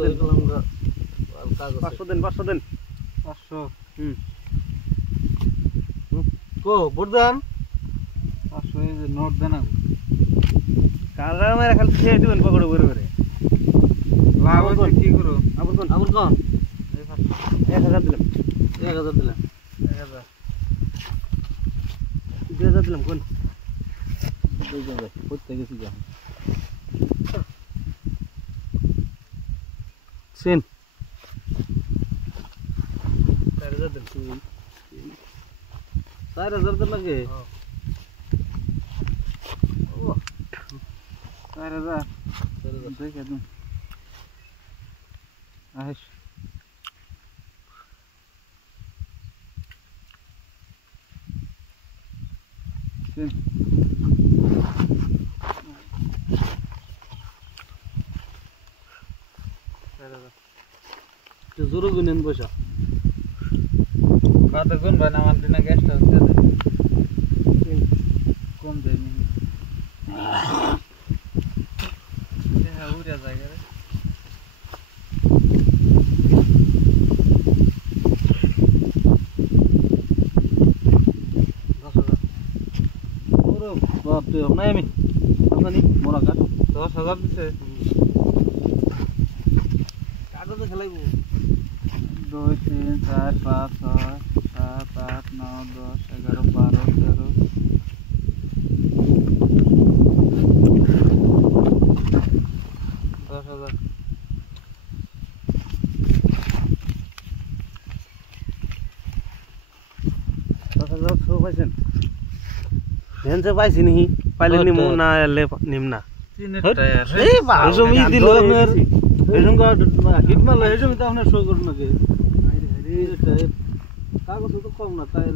500 দেন 500 কো ভোট দেন 500 এই যে নোট দেন কারা মেরে খালি খেয়ে দিবেন পকড়ে করে করে লাভ হচ্ছে কি করো আবার কোন 1000 দিলাম 1000 দিলাম 1000 2000 দিলাম কোন 2000 করতে গেছি যা সেন 4000 দিন 4000 তো লাগে ও 4000 দেখে দিন আহেশ সেন তো জোরে গুনেন পয়সা কত গুণ ভাই আমার দিনে গ্যাসটা হচ্ছে কম দেয়নি হ্যাঁ উড়ে যায় রে 10000 ওরে বাপ রে নাই আমি আপনানি মোরা কাট 10000 দিছে কাগজে খেলাইবো 2 3 4 5 6 7 8 9 10 11 12 13 10000 10,000 পাইছেন ভেনসে পাইছি নি পাইলে নিমু না এলে নিমনা এই বারোশো মি দিল আপনার এরকম হিট মারলো এরকম তো আপনার শো করুন নাকি কাগজ তো কম না তাই